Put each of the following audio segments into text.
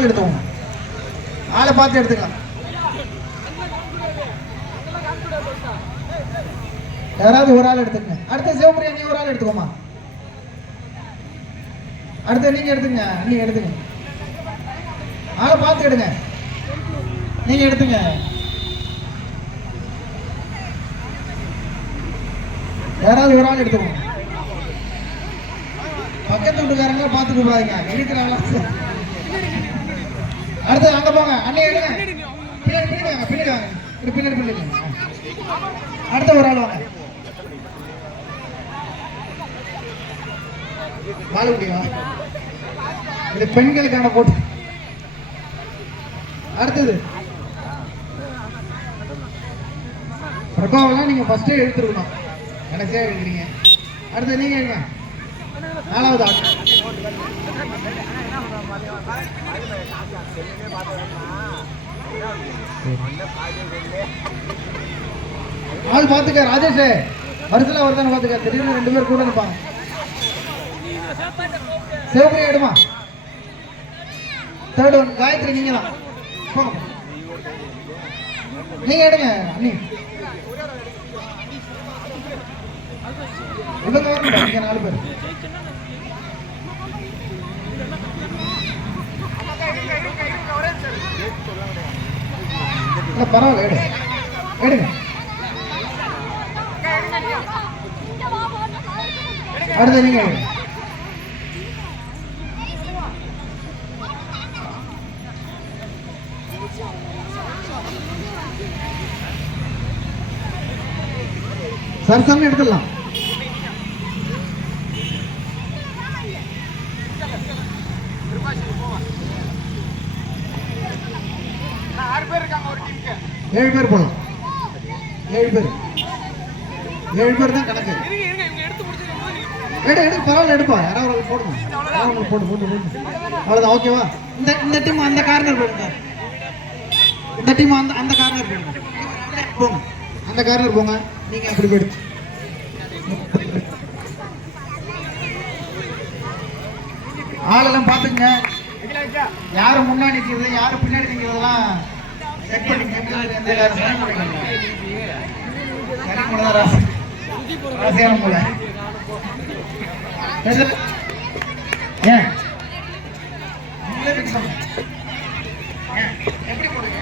எடுத்துவோம். ஆளை பார்த்து எடுத்துக்கலாம். யாராவது ஒரு ஆள் எடுத்துங்க. அடுத்த சிவபிரியா நீ ஒரு ஆள் எடுத்துக்கோமா. அடுத்த நீங்க எடுத்துங்க. நீங்க எடுத்துங்க. ஆளை பார்த்து எடுங்க. நீங்க எடுத்துங்க. யாராவது ஒரு ஆள் எடுத்துக்கோங்க. பக்கத்து வீட்டுக்காரங்க பார்த்துட்டு போறாங்க. இருக்கிறாங்களா? அடுத்து அங்க போங்க. அண்ணே எடுங்க. பின்னாடி அடுத்த ஒரு ஆள் வாங்க. வாழ முடியும். இது பெண்களுக்கான போட்டு. அடுத்தது பிரபாவெல்லாம் நீங்க ஃபர்ஸ்டே எடுத்துருக்கணும். கடைசியா எடுக்கிறீங்க. அடுத்து நீங்க எடுங்க. நாலாவது ஆட்டம். ஆள் பாத்துக்க. ராஜேஷ் வருஷத்துல வருதான பாத்துக்க. திடீர்னு 2 பேர் கூட இருப்பாங்க. சிவபிரியா எடுமா. தேர்ட் ஒன் காயத்ரி நீங்க தான். நீங்க எடுங்க. அண்ணி இவங்க வரணும். இங்க 4 பேர். பரவாயில்ல எடு. எடுங்க. அடுத்து நீங்க எடுங்க. சரசன்னு எடுத்துடலாம். ஏழு பேர் போடலாம். 7 பேர் தான் கணக்கு. எடு பரவாயில்ல எடுப்பா. யாராவது போடுங்க. போட்டு அவ்வளோதான். ஓகேவா? இந்த டீம் அந்த கார்னர் போடுங்க. இந்த டீம் அந்த கார்னர் போடுங்க. போங்க. அந்த கார்னர் போங்க. நீங்க அப்படி போயிடு. ஆளெல்லாம் பார்த்துங்க. யாரு முன்னாடி நிற்கிறது யாரு பின்னாடி நிற்கிறதெல்லாம் செக் பண்ணிக்க. ராசியான மூல ஏன் எப்படி போடுங்க.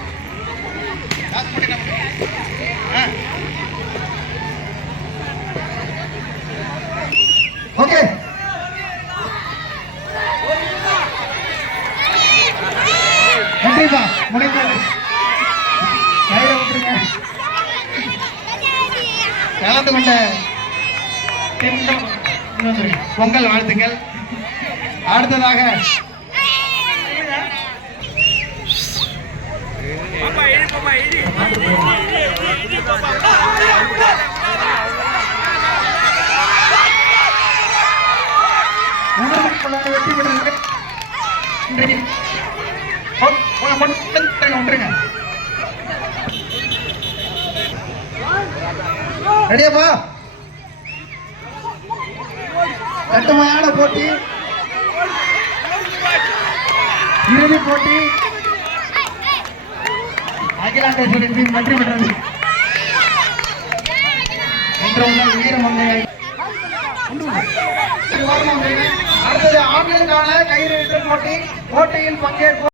ஓகே நன்றிப்பா. முனைப்பாடு கையில விட்டுருங்க. கலந்து கொண்ட பொங்கல் வாழ்த்துக்கள். அடுத்ததாக வெற்றி பெற்றது. ரெடியாப்பா? கட்டுமையான போட்டி, இறுதி போட்டி. அகிலாண்டேஸ்வரி டீம் வெற்றி பெற்றது. அடுத்தது ஆண்களுக்கான கயிறு போட்டி. போட்டியில் பங்கேற்போம்.